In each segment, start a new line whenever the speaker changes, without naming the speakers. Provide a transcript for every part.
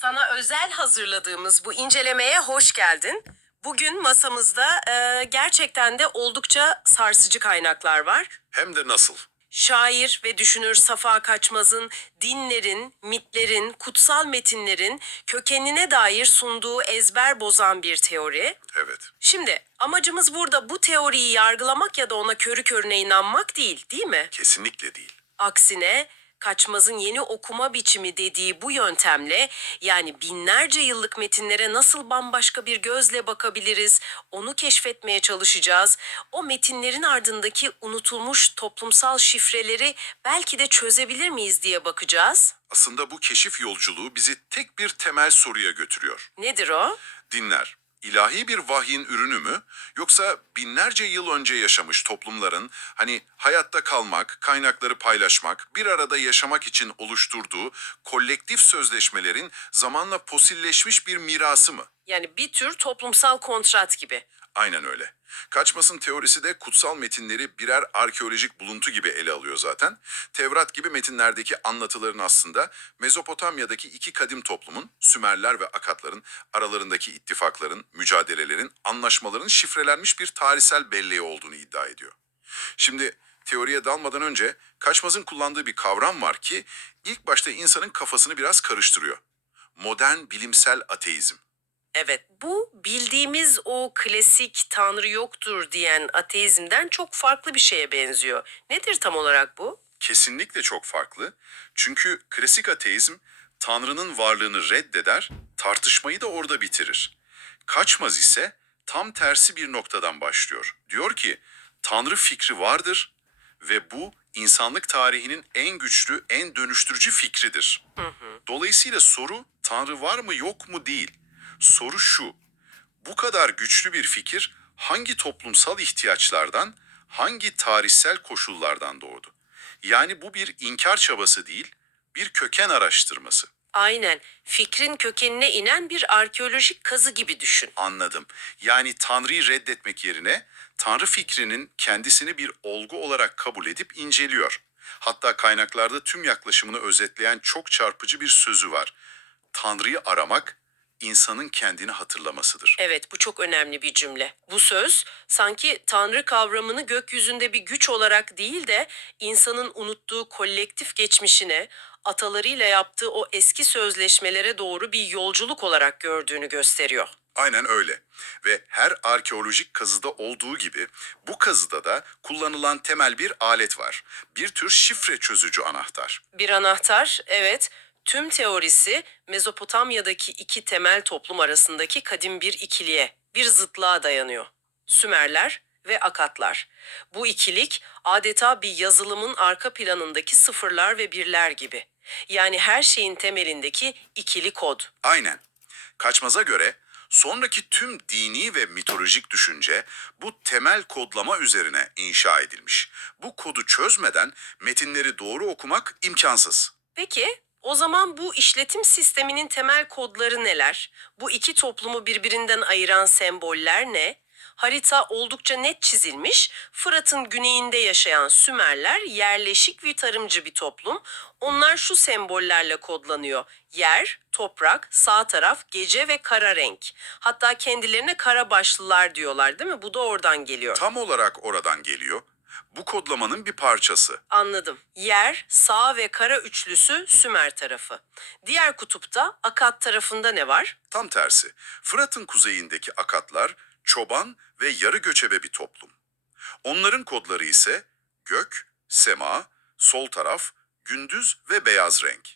Sana özel hazırladığımız bu incelemeye hoş geldin. Bugün masamızda e, gerçekten de oldukça sarsıcı kaynaklar var.
Hem de nasıl?
Şair ve düşünür Safa Kaçmaz'ın dinlerin, mitlerin, kutsal metinlerin kökenine dair sunduğu ezber bozan bir teori.
Evet.
Şimdi amacımız burada bu teoriyi yargılamak ya da ona körü körüne inanmak değil, değil mi?
Kesinlikle değil.
Aksine Kaçmaz'ın yeni okuma biçimi dediği bu yöntemle yani binlerce yıllık metinlere nasıl bambaşka bir gözle bakabiliriz onu keşfetmeye çalışacağız. O metinlerin ardındaki unutulmuş toplumsal şifreleri belki de çözebilir miyiz diye bakacağız.
Aslında bu keşif yolculuğu bizi tek bir temel soruya götürüyor.
Nedir o?
Dinler, ilahi bir vahyin ürünü mü yoksa binlerce yıl önce yaşamış toplumların hani hayatta kalmak, kaynakları paylaşmak, bir arada yaşamak için oluşturduğu kolektif sözleşmelerin zamanla posilleşmiş bir mirası mı?
Yani bir tür toplumsal kontrat gibi.
Aynen öyle. Kaçmasın teorisi de kutsal metinleri birer arkeolojik buluntu gibi ele alıyor zaten. Tevrat gibi metinlerdeki anlatıların aslında Mezopotamya'daki iki kadim toplumun, Sümerler ve Akatların aralarındaki ittifakların, mücadelelerin, anlaşmaların şifrelenmiş bir tarihsel belleği olduğunu iddia ediyor. Şimdi teoriye dalmadan önce Kaçmaz'ın kullandığı bir kavram var ki ilk başta insanın kafasını biraz karıştırıyor. Modern bilimsel ateizm.
Evet, bu bildiğimiz o klasik tanrı yoktur diyen ateizmden çok farklı bir şeye benziyor. Nedir tam olarak bu?
kesinlikle çok farklı. Çünkü klasik ateizm Tanrı'nın varlığını reddeder, tartışmayı da orada bitirir. Kaçmaz ise tam tersi bir noktadan başlıyor. Diyor ki Tanrı fikri vardır ve bu insanlık tarihinin en güçlü, en dönüştürücü fikridir. Dolayısıyla soru Tanrı var mı yok mu değil. Soru şu. Bu kadar güçlü bir fikir hangi toplumsal ihtiyaçlardan, hangi tarihsel koşullardan doğdu? Yani bu bir inkar çabası değil, bir köken araştırması.
Aynen, fikrin kökenine inen bir arkeolojik kazı gibi düşün.
Anladım. Yani Tanrı'yı reddetmek yerine Tanrı fikrinin kendisini bir olgu olarak kabul edip inceliyor. Hatta kaynaklarda tüm yaklaşımını özetleyen çok çarpıcı bir sözü var. Tanrı'yı aramak insanın kendini hatırlamasıdır.
Evet, bu çok önemli bir cümle. Bu söz sanki tanrı kavramını gökyüzünde bir güç olarak değil de insanın unuttuğu kolektif geçmişine, atalarıyla yaptığı o eski sözleşmelere doğru bir yolculuk olarak gördüğünü gösteriyor.
Aynen öyle. Ve her arkeolojik kazıda olduğu gibi bu kazıda da kullanılan temel bir alet var. Bir tür şifre çözücü anahtar.
Bir anahtar, evet, tüm teorisi Mezopotamya'daki iki temel toplum arasındaki kadim bir ikiliye, bir zıtlığa dayanıyor. Sümerler ve Akatlar. Bu ikilik adeta bir yazılımın arka planındaki sıfırlar ve birler gibi. Yani her şeyin temelindeki ikili kod.
Aynen. Kaçmaz'a göre sonraki tüm dini ve mitolojik düşünce bu temel kodlama üzerine inşa edilmiş. Bu kodu çözmeden metinleri doğru okumak imkansız.
Peki, o zaman bu işletim sisteminin temel kodları neler? Bu iki toplumu birbirinden ayıran semboller ne? Harita oldukça net çizilmiş. Fırat'ın güneyinde yaşayan Sümerler yerleşik ve tarımcı bir toplum. Onlar şu sembollerle kodlanıyor. Yer, toprak, sağ taraf, gece ve kara renk. Hatta kendilerine kara başlılar diyorlar değil mi? Bu da oradan geliyor.
Tam olarak oradan geliyor. Bu kodlamanın bir parçası.
Anladım. Yer, sağ ve kara üçlüsü Sümer tarafı. Diğer kutupta Akat tarafında ne var?
Tam tersi. Fırat'ın kuzeyindeki Akatlar çoban ve yarı göçebe bir toplum. Onların kodları ise gök, sema, sol taraf, gündüz ve beyaz renk.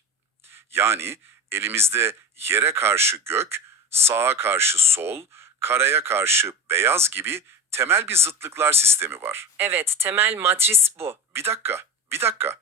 Yani elimizde yere karşı gök, sağa karşı sol, karaya karşı beyaz gibi temel bir zıtlıklar sistemi var.
Evet, temel matris bu.
Bir dakika, bir dakika.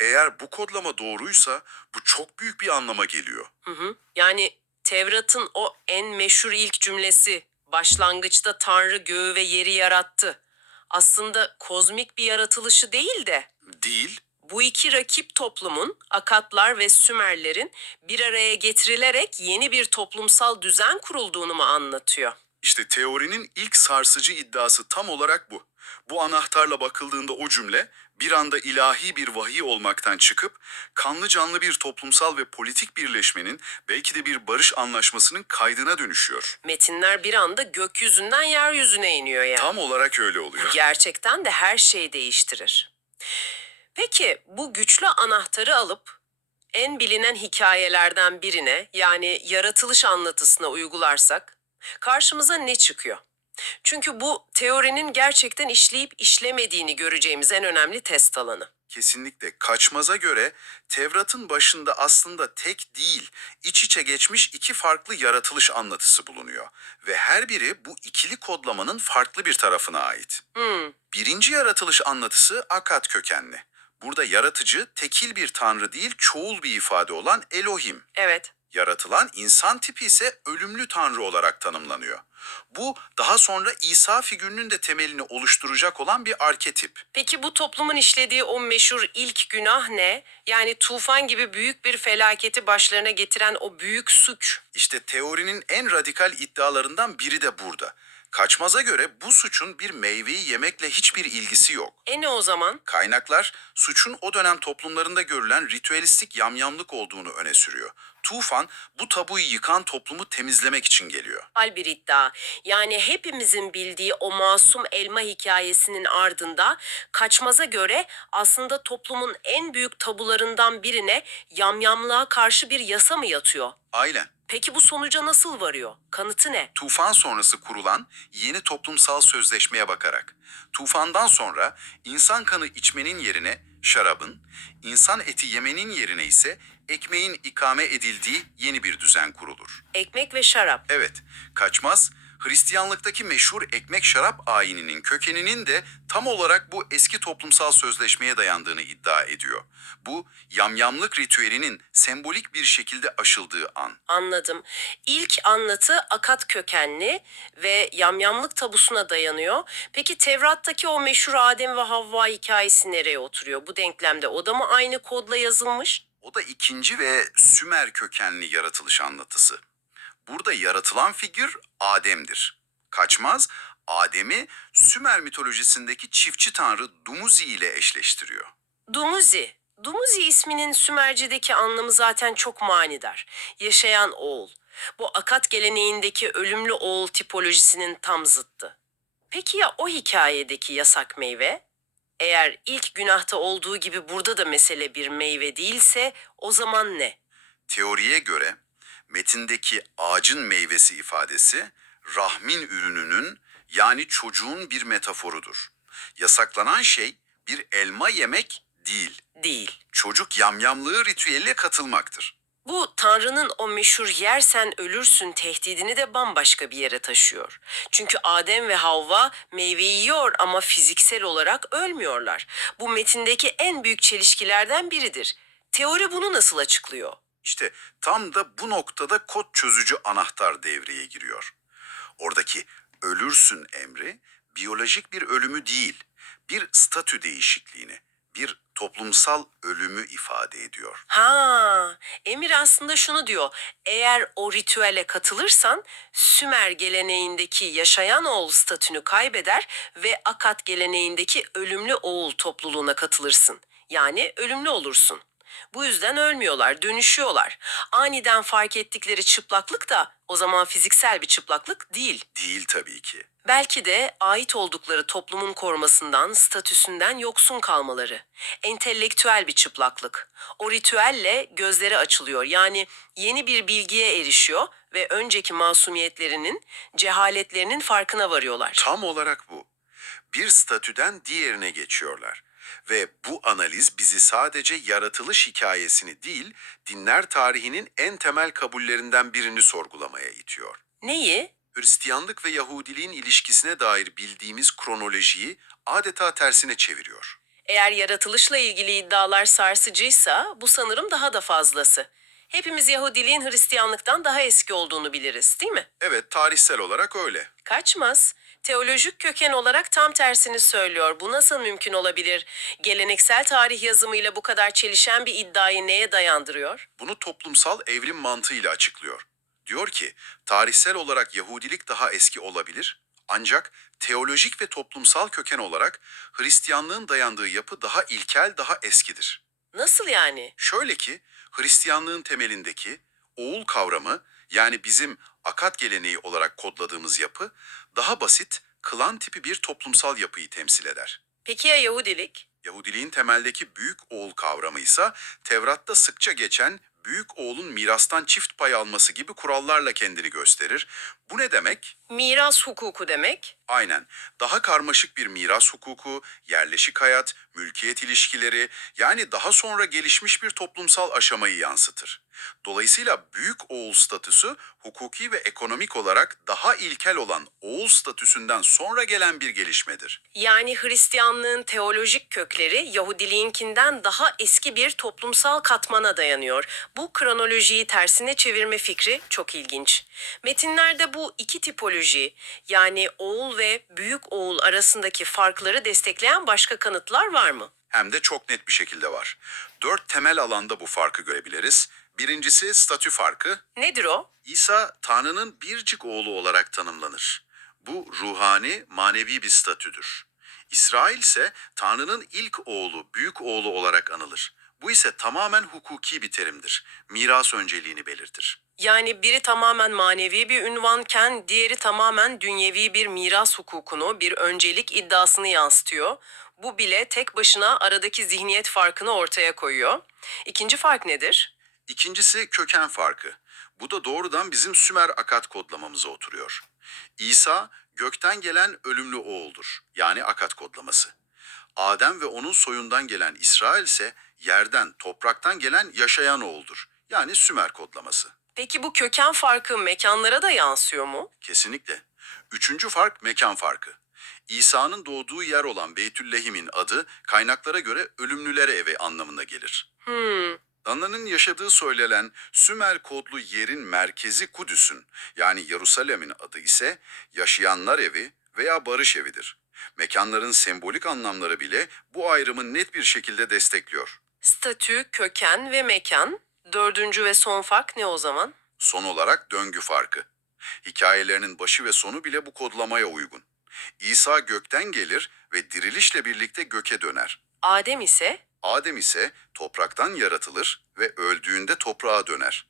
Eğer bu kodlama doğruysa bu çok büyük bir anlama geliyor.
Hı hı. Yani Tevrat'ın o en meşhur ilk cümlesi başlangıçta Tanrı göğü ve yeri yarattı. Aslında kozmik bir yaratılışı değil de
Değil,
bu iki rakip toplumun Akatlar ve Sümerlerin bir araya getirilerek yeni bir toplumsal düzen kurulduğunu mu anlatıyor?
İşte teorinin ilk sarsıcı iddiası tam olarak bu. Bu anahtarla bakıldığında o cümle bir anda ilahi bir vahiy olmaktan çıkıp kanlı canlı bir toplumsal ve politik birleşmenin belki de bir barış anlaşmasının kaydına dönüşüyor.
Metinler bir anda gökyüzünden yeryüzüne iniyor yani.
Tam olarak öyle oluyor.
Gerçekten de her şeyi değiştirir. Peki bu güçlü anahtarı alıp en bilinen hikayelerden birine yani yaratılış anlatısına uygularsak karşımıza ne çıkıyor? Çünkü bu teorinin gerçekten işleyip işlemediğini göreceğimiz en önemli test alanı.
Kesinlikle kaçmaza göre Tevrat'ın başında aslında tek değil, iç içe geçmiş iki farklı yaratılış anlatısı bulunuyor. Ve her biri bu ikili kodlamanın farklı bir tarafına ait.
Hmm,
Birinci yaratılış anlatısı Akat kökenli. Burada yaratıcı tekil bir tanrı değil çoğul bir ifade olan Elohim.
evet.
Yaratılan insan tipi ise ölümlü tanrı olarak tanımlanıyor. Bu daha sonra İsa figürünün de temelini oluşturacak olan bir arketip.
Peki bu toplumun işlediği o meşhur ilk günah ne? Yani tufan gibi büyük bir felaketi başlarına getiren o büyük suç.
İşte teorinin en radikal iddialarından biri de burada. Kaçmaz'a göre bu suçun bir meyveyi yemekle hiçbir ilgisi yok.
E ne o zaman?
Kaynaklar suçun o dönem toplumlarında görülen ritüelistik yamyamlık olduğunu öne sürüyor. Tufan bu tabuyu yıkan toplumu temizlemek için geliyor.
Hal bir iddia. Yani hepimizin bildiği o masum elma hikayesinin ardında kaçmaza göre aslında toplumun en büyük tabularından birine yamyamlığa karşı bir yasa mı yatıyor?
Aynen.
Peki bu sonuca nasıl varıyor? Kanıtı ne?
Tufan sonrası kurulan yeni toplumsal sözleşmeye bakarak. Tufandan sonra insan kanı içmenin yerine şarabın, insan eti yemenin yerine ise ekmeğin ikame edildiği yeni bir düzen kurulur.
Ekmek ve şarap.
Evet, kaçmaz. Hristiyanlıktaki meşhur ekmek şarap ayininin kökeninin de tam olarak bu eski toplumsal sözleşmeye dayandığını iddia ediyor. Bu yamyamlık ritüelinin sembolik bir şekilde aşıldığı an.
Anladım. İlk anlatı akat kökenli ve yamyamlık tabusuna dayanıyor. Peki Tevrat'taki o meşhur Adem ve Havva hikayesi nereye oturuyor? Bu denklemde o da mı aynı kodla yazılmış?
O da ikinci ve Sümer kökenli yaratılış anlatısı. Burada yaratılan figür Adem'dir. Kaçmaz, Adem'i Sümer mitolojisindeki çiftçi tanrı Dumuzi ile eşleştiriyor.
Dumuzi. Dumuzi isminin Sümerce'deki anlamı zaten çok manidar. Yaşayan oğul. Bu akat geleneğindeki ölümlü oğul tipolojisinin tam zıttı. Peki ya o hikayedeki yasak meyve? Eğer ilk günahta olduğu gibi burada da mesele bir meyve değilse o zaman ne?
Teoriye göre metindeki ağacın meyvesi ifadesi rahmin ürününün yani çocuğun bir metaforudur. Yasaklanan şey bir elma yemek değil,
Değil.
çocuk yamyamlığı ritüeline katılmaktır.
Bu Tanrı'nın o meşhur yersen ölürsün tehdidini de bambaşka bir yere taşıyor. Çünkü Adem ve Havva meyveyi yiyor ama fiziksel olarak ölmüyorlar. Bu metindeki en büyük çelişkilerden biridir. Teori bunu nasıl açıklıyor?
İşte tam da bu noktada kod çözücü anahtar devreye giriyor. Oradaki ölürsün emri biyolojik bir ölümü değil, bir statü değişikliğini, bir toplumsal ölümü ifade ediyor.
Ha, Emir aslında şunu diyor. Eğer o ritüele katılırsan Sümer geleneğindeki yaşayan oğul statünü kaybeder ve Akat geleneğindeki ölümlü oğul topluluğuna katılırsın. Yani ölümlü olursun. Bu yüzden ölmüyorlar, dönüşüyorlar. Aniden fark ettikleri çıplaklık da o zaman fiziksel bir çıplaklık değil.
Değil tabii ki.
Belki de ait oldukları toplumun korumasından, statüsünden yoksun kalmaları. Entelektüel bir çıplaklık. O ritüelle gözleri açılıyor. Yani yeni bir bilgiye erişiyor ve önceki masumiyetlerinin, cehaletlerinin farkına varıyorlar.
Tam olarak bu. Bir statüden diğerine geçiyorlar. Ve bu analiz bizi sadece yaratılış hikayesini değil, dinler tarihinin en temel kabullerinden birini sorgulamaya itiyor.
Neyi?
Hristiyanlık ve Yahudiliğin ilişkisine dair bildiğimiz kronolojiyi adeta tersine çeviriyor.
Eğer yaratılışla ilgili iddialar sarsıcıysa bu sanırım daha da fazlası. Hepimiz Yahudiliğin Hristiyanlıktan daha eski olduğunu biliriz, değil mi?
Evet, tarihsel olarak öyle.
Kaçmaz. Teolojik köken olarak tam tersini söylüyor. Bu nasıl mümkün olabilir? Geleneksel tarih yazımıyla bu kadar çelişen bir iddiayı neye dayandırıyor?
Bunu toplumsal evrim mantığıyla açıklıyor. Diyor ki, tarihsel olarak Yahudilik daha eski olabilir Ancak teolojik ve toplumsal köken olarak Hristiyanlığın dayandığı yapı daha ilkel, daha eskidir.
Nasıl yani?
Şöyle ki, Hristiyanlığın temelindeki oğul kavramı yani bizim akat geleneği olarak kodladığımız yapı daha basit, klan tipi bir toplumsal yapıyı temsil eder.
Peki ya Yahudilik?
Yahudiliğin temeldeki büyük oğul kavramı ise Tevrat'ta sıkça geçen büyük oğulun mirastan çift pay alması gibi kurallarla kendini gösterir. Bu ne demek?
Miras hukuku demek.
Aynen. Daha karmaşık bir miras hukuku, yerleşik hayat, mülkiyet ilişkileri yani daha sonra gelişmiş bir toplumsal aşamayı yansıtır. Dolayısıyla büyük oğul statüsü hukuki ve ekonomik olarak daha ilkel olan oğul statüsünden sonra gelen bir gelişmedir.
Yani Hristiyanlığın teolojik kökleri Yahudiliğinkinden daha eski bir toplumsal katmana dayanıyor. Bu kronolojiyi tersine çevirme fikri çok ilginç. Metinlerde bu iki tipoloji yani oğul ve büyük oğul arasındaki farkları destekleyen başka kanıtlar var mı?
Hem de çok net bir şekilde var. Dört temel alanda bu farkı görebiliriz. Birincisi statü farkı.
Nedir o?
İsa Tanrı'nın biricik oğlu olarak tanımlanır. Bu ruhani, manevi bir statüdür. İsrail ise Tanrı'nın ilk oğlu, büyük oğlu olarak anılır. Bu ise tamamen hukuki bir terimdir. Miras önceliğini belirtir.
Yani biri tamamen manevi bir ünvanken diğeri tamamen dünyevi bir miras hukukunu, bir öncelik iddiasını yansıtıyor. Bu bile tek başına aradaki zihniyet farkını ortaya koyuyor. İkinci fark nedir?
İkincisi köken farkı. Bu da doğrudan bizim Sümer akat kodlamamıza oturuyor. İsa gökten gelen ölümlü oğuldur. Yani akat kodlaması. Adem ve onun soyundan gelen İsrail ise yerden, topraktan gelen yaşayan oğuldur. Yani Sümer kodlaması.
Peki bu köken farkı mekanlara da yansıyor mu?
Kesinlikle. Üçüncü fark mekan farkı. İsa'nın doğduğu yer olan Beytüllehim'in adı kaynaklara göre ölümlülere evi anlamına gelir.
Hmm,
Tanrı'nın yaşadığı söylenen Sümer kodlu yerin merkezi Kudüs'ün yani Yerusalem'in adı ise yaşayanlar evi veya barış evidir. Mekanların sembolik anlamları bile bu ayrımı net bir şekilde destekliyor.
statü, köken ve mekan. Dördüncü ve son fark ne o zaman?
Son olarak döngü farkı. Hikayelerinin başı ve sonu bile bu kodlamaya uygun. İsa gökten gelir ve dirilişle birlikte göke döner.
Adem ise
Adem ise topraktan yaratılır ve öldüğünde toprağa döner.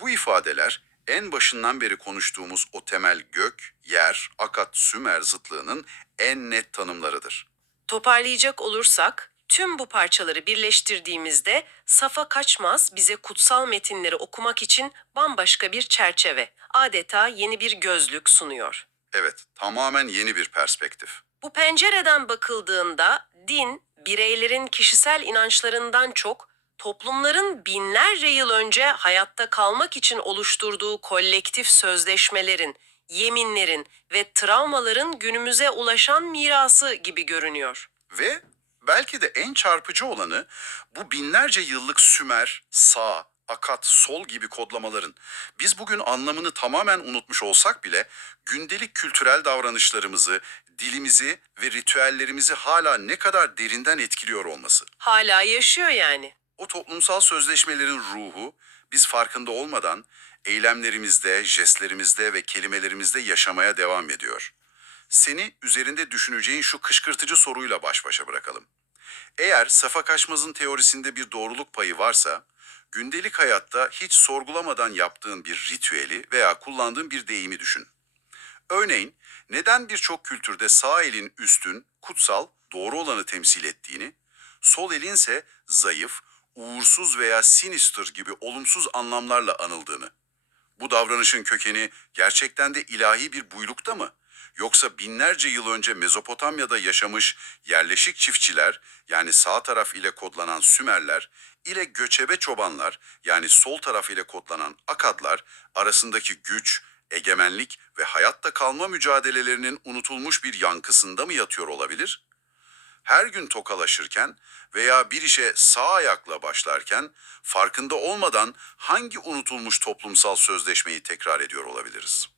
Bu ifadeler en başından beri konuştuğumuz o temel gök, yer, akat, sümer zıtlığının en net tanımlarıdır.
Toparlayacak olursak, tüm bu parçaları birleştirdiğimizde Safa Kaçmaz bize kutsal metinleri okumak için bambaşka bir çerçeve, adeta yeni bir gözlük sunuyor.
Evet, tamamen yeni bir perspektif.
Bu pencereden bakıldığında din, bireylerin kişisel inançlarından çok, toplumların binlerce yıl önce hayatta kalmak için oluşturduğu kolektif sözleşmelerin, yeminlerin ve travmaların günümüze ulaşan mirası gibi görünüyor.
Ve belki de en çarpıcı olanı bu binlerce yıllık Sümer, sağ, akat, sol gibi kodlamaların biz bugün anlamını tamamen unutmuş olsak bile gündelik kültürel davranışlarımızı, dilimizi ve ritüellerimizi hala ne kadar derinden etkiliyor olması.
Hala yaşıyor yani.
O toplumsal sözleşmelerin ruhu biz farkında olmadan eylemlerimizde, jestlerimizde ve kelimelerimizde yaşamaya devam ediyor. Seni üzerinde düşüneceğin şu kışkırtıcı soruyla baş başa bırakalım. Eğer Safa Kaçmaz'ın teorisinde bir doğruluk payı varsa, gündelik hayatta hiç sorgulamadan yaptığın bir ritüeli veya kullandığın bir deyimi düşün. Örneğin neden birçok kültürde sağ elin üstün, kutsal, doğru olanı temsil ettiğini, sol elinse zayıf, uğursuz veya sinister gibi olumsuz anlamlarla anıldığını. Bu davranışın kökeni gerçekten de ilahi bir buyrukta mı? Yoksa binlerce yıl önce Mezopotamya'da yaşamış yerleşik çiftçiler yani sağ taraf ile kodlanan Sümerler ile göçebe çobanlar yani sol taraf ile kodlanan Akadlar arasındaki güç, egemenlik ve hayatta kalma mücadelelerinin unutulmuş bir yankısında mı yatıyor olabilir? Her gün tokalaşırken veya bir işe sağ ayakla başlarken farkında olmadan hangi unutulmuş toplumsal sözleşmeyi tekrar ediyor olabiliriz?